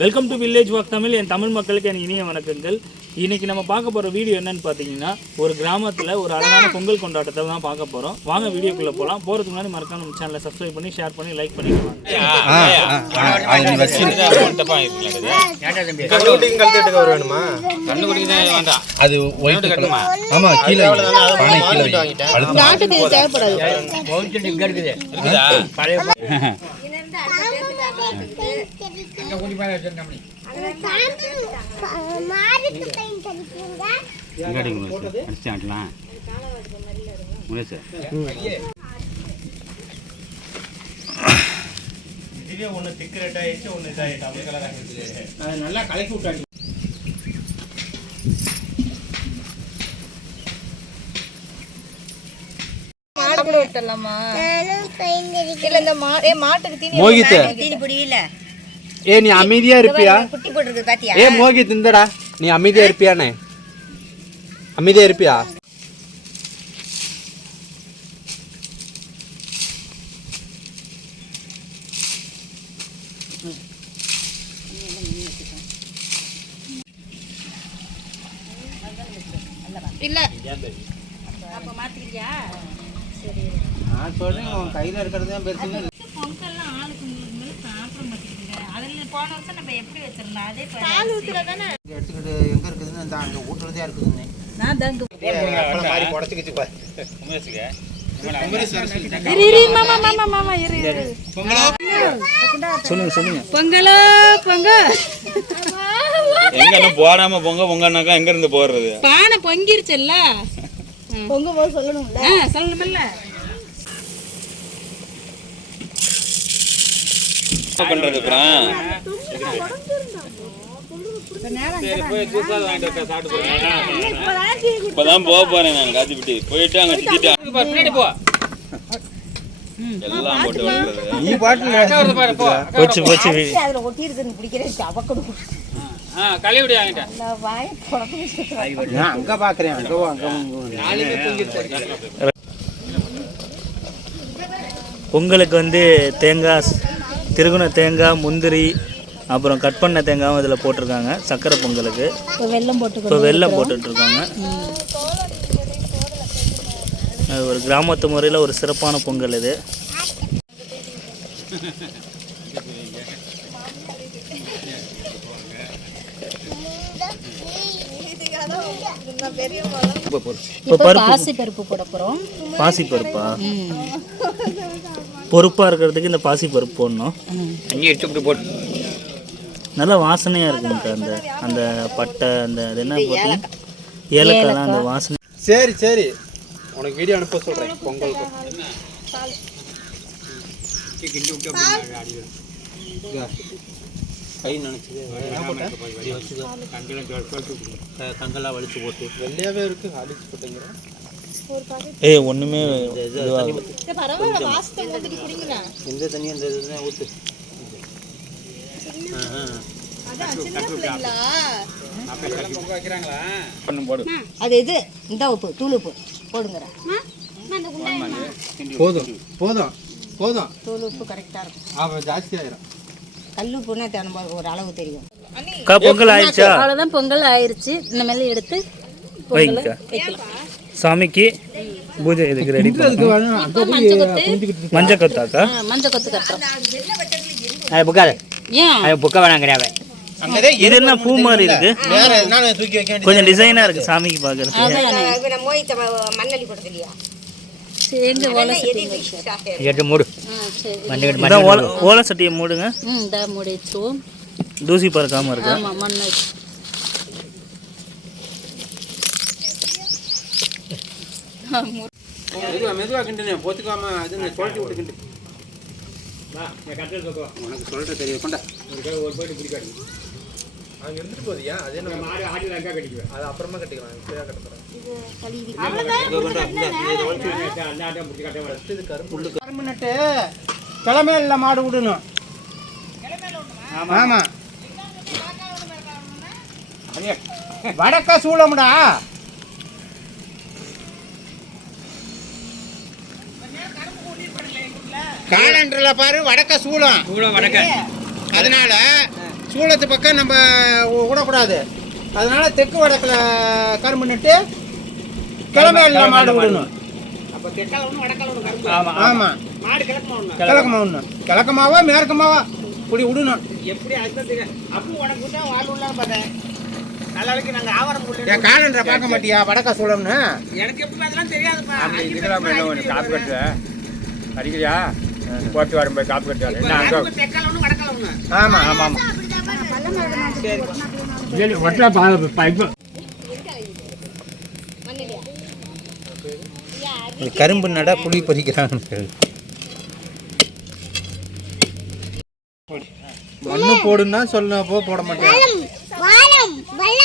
Welcome to village walk Tamil என் தமிழ் மக்களுக்கு என் இனிய வணக்கங்கள். இன்னைக்கு நம்ம பார்க்க போகிற வீடியோ என்னன்னு பார்த்தீங்கன்னா ஒரு கிராமத்தில் ஒரு அழகான பொங்கல் கொண்டாட்டத்தை தான் பார்க்க போகிறோம் வாங்க வீடியோக்குள்ளே போகலாம் போகிறதுக்கு முன்னாடி மறக்காம நம்ம சேனலை சப்ஸ்கிரைப் பண்ணி ஷேர் பண்ணி லைக் பண்ணிக்கலாம் அது ஒயிட் ஆமா கீழே பானை கீழே வை. அழுத்தம். நாட்டுக்கு இது தேவைப்படாது எங்காடி உங்களுக்கு அடிச்சு ஆட்டலாம் முயசு இதுவே ஒன்று திக்கு ரெட் ஆயிடுச்சு ஒன்று இதாகிடுச்சு அப்படி கலர் ஆகிடுச்சு நல்லா கலக்கி விட்டாடி மாடு கூட விட்டுலாமா இல்ல இந்த மா ஏ மாட்டுக்கு தீனி தீனி பிடிவில ஏ நீ அமைதியா இருப்பியா? ஏ மோகித் இந்தடா நீ அமைதியா இருப்பியானே அமைதியா இருப்பியா? இல்ல. அப்ப மாத்திக்கிறியா? நான் சொல்றேன் உன் கையில இருக்கிறது தான் பெருசு வருஷம் நம்ம எப்படி வச்சிருந்தோம்? அதே பாரு. எடுத்துக்கிட்டு எங்க இருக்குதுன்னு இந்த அங்க இருக்குதுன்னு நான் தான் மாதிரி புடச்சுக்கிச்சு பாரு. இரு இரு மாமா மாமா மாமா இரு இரு. சொல்லுங்கள் சொல்லுங்கள் பொங்கலோ? பொங்க. எங்க போடாம பொங்க பொங்கனாக்கா எங்க இருந்து போடுறது? பானை பொங்கிருச்சுல்ல? பொங்க போது சொல்லணும்ல? என்ன பண்றது அப்புறம்? இப்பதான் போக போறேன் நான் காஞ்சிபுட்டி போயிட்டு அங்க திட்டிட்டு பின்னாடி போ. எல்லாம் போட்டு வளர்றது. நீ பாட்டுல போச்சு போச்சு அதுல ஒட்டி இருக்குன்னு பிடிக்கிறேன் அவக்கடு கழிவுடி வாங்கிட்டேன் நான் வாய குழம்பு நான் அங்க பாக்குறேன் அங்க வா, அங்க வா. பொங்கலுக்கு வந்து தேங்காய் திருகுன தேங்காய் முந்திரி அப்புறம் கட் பண்ண தேங்காயும் இதில் போட்டிருக்காங்க. சக்கரை பொங்கலுக்கு. இப்போ வெள்ளம் போட்டு இப்போ வெள்ளம் போட்டுட்ருக்காங்க. அது ஒரு கிராமத்து முறையில் ஒரு சிறப்பான பொங்கல் இது. இப்போ இப்போ பருப்பு. பாசி பருப்பு போட போறோம். பாசி பருப்பா பொறுப்பாக இருக்கிறதுக்கு இந்த பாசி பருப்பு போடணும் அங்கேயே எடுத்து போட்டு நல்லா வாசனையாக இருக்குங்க அந்த அந்த பட்டை அந்த அது என்ன போட்டு? ஏலக்காய்லாம் அந்த வாசனை. சரி சரி. உனக்கு வீடியோ அனுப்ப சொல்றேன் பொங்கலுக்கு. இதா. கை நினைச்சது. கங்கெல்லாம் வலிச்சு போட்டு வெள்ளையாவே இருக்கு அடிச்சு போட்டுங்கிறேன் ஏய் குடிங்களா எந்த தண்ணி அந்த இதுதான் ஊத்து. அது இது இந்த உப்பு தூள் உப்பு. போடுங்கிறேன் போதும் போதும் போதும். தூள் உப்பு கரெக்டாக இருக்கும். ஜாஸ்தி ஆயிரும். கல் உப்புன்னா தினம் ஒரு அளவு தெரியும். கா பொங்கல் ஆயிடுச்சா? அவ்வளோதான் பொங்கல் ஆயிருச்சு. இந்த மேலே எடுத்து சாமிக்கு பூஜை இதுக்கு ரெடி மஞ்சள் கொத்து மஞ்சள் கொத்தாக்கா ஆ, மஞ்சள் கொத்து கட்டுறோம் புக்காது ஏன்? புக்க வேணாங்கிறாவே அங்கதே இது என்ன பூ மாதிரி இருக்கு? வேற என்ன தூக்கி வைக்க வேண்டியது கொஞ்சம் டிசைனா இருக்கு சாமிக்கு பாக்குறதுக்கு ஓலை சட்டியை மூடுங்க. தூசி பறக்காம இருக்கு. மெதுவா மெதுவா கிண்டுனே போத்துக்காம அது விட்டு கிண்டு. உனக்கு சொல்ற தெரியும் கொண்டா. அங்க இருந்துட்டு போதியா அது என்ன மாடு ஆடி கட்டிக்குவேன். அது அப்புறமா கட்டிக்கலாம் இப்படியா கட்டறேன் கரும்பு நட்டு கிளமையில மாடு விடணும். ஆமா. அதே வடக்க சூளமுடா காலண்டர்ல பாரு வடக்க சூளம். சூளம் வடக்க. அதனால சூளத்து பக்கம் நம்ம விடக்கூடாது. அதனால தெற்கு வடக்கில் கரும்பு நட்டு கிழமையில மாடு விடணும். ஆமா ஆமாம் கிழக்கமா ஒன்று கிழக்கமாவா மேற்கமாவா? இப்படி விடணும். என் காலண்டரை பார்க்க மாட்டியா? வடக்க சூழம்னு காப்பு கட்டு அடிக்கிறியா? போட்டு வரும்போது காப்பு கட்டு என்ன அங்கே? ஆமாம் ஆமாம் ஒட்டா பைப்பு. கரும்பு நட புளி பறிக்கிறாங்க மண்ணு போடுன்னா சொன்னப்போ போட மாட்டேன்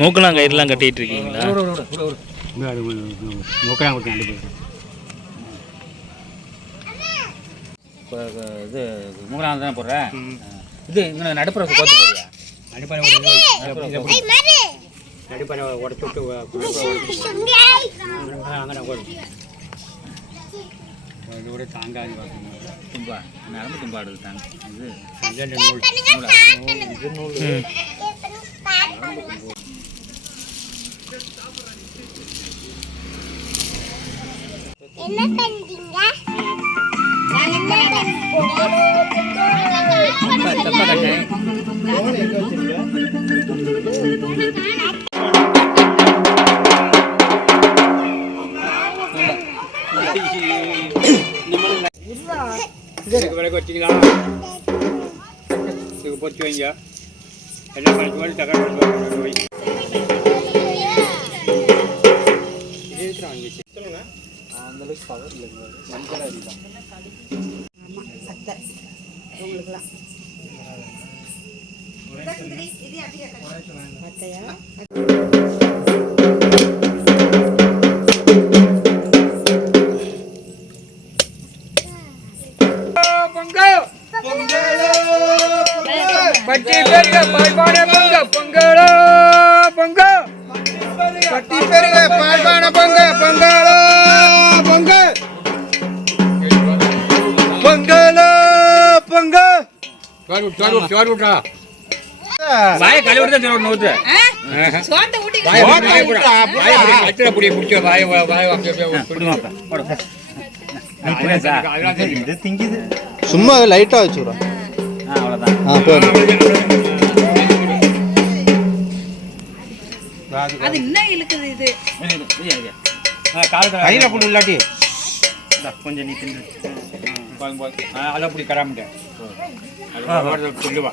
மூக்கெல்லாம் கயிறுலாம் கட்டிட்டு இருக்கீங்களா இது மூக்கலாம் தானே போடுறேன் இது இங்கே நடுப்புற கோத்து போடுறியா? நடுப்புற நடுப்புற உடச்சு விட்டு இதோட தாங்காது தும்பா. நரம்பு தும்பாடுது தாங்க இது. நூல். நூலா? என்ன பண்றீங்க தப்பா கட்டேன் இதுக்கு விலைக்கு வச்சிங்களா இதுக்கு பொறிச்சு வைங்க எல்லாம். கழிச்சு வந்து தகவல் வை இது இருக்கிற வாங்கி பட்டி வாய கழுவி விட்டு சோறு நோத்து. சோத்தை ஊட்டி வாய வாய புடி. புடிச்ச திங்குது. சும்மா லைட்டாக வச்சுக்கிறோம். அவ்வளோதான் ஆ போதும் அது இன்னும் இழுக்குது இது. கையில் கொண்டு இல்லாட்டி. கொஞ்சம் நீ தின்னு. அதை அப்படி கராமட்டேன் சொல்லுவா.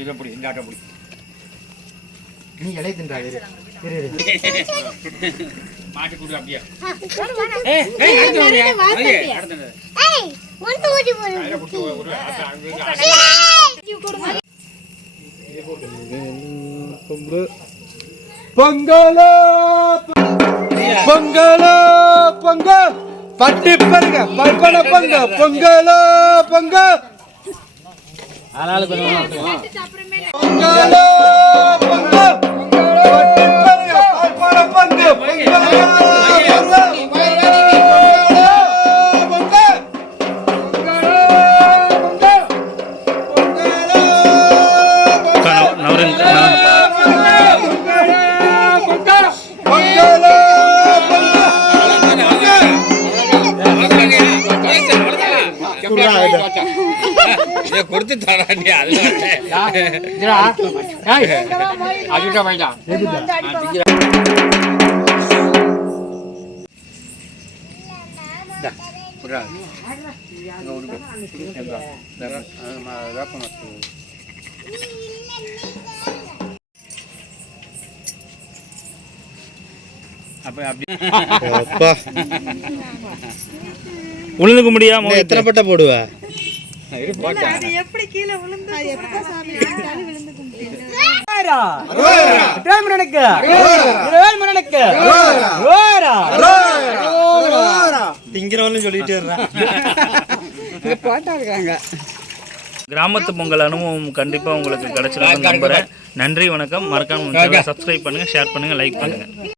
இதை அப்படி இந்த ஆட்டை அப்படி நீ இலை தின்றா இரு. இரு இரு. மாட்டி கொடு அப்படியே. ஏய் ஒன்று ஊதி போடு. பொங்கலோ பொங்கலோ. பொங்க. பட்டி பெருக. பல்பன பொங்க. பொங்கலோ பொங்க. பொங்கலோ பொங்க. கொடுத்து தராண்டி அதுதான் வேண்டாம் உளுந்து கும்பிடியா எத்தனை பட்டை போடுவ? அது எப்படி கீழே விழுந்து கும்பிட்டு கிராமத்து பொங்கல் அனுபவம் கண்டிப்பாக உங்களுக்கு கிடைச்சிருக்கும் நம்புறேன். நன்றி வணக்கம். மறக்காம சப்ஸ்கிரைப் பண்ணுங்க ஷேர் பண்ணுங்க லைக் பண்ணுங்க.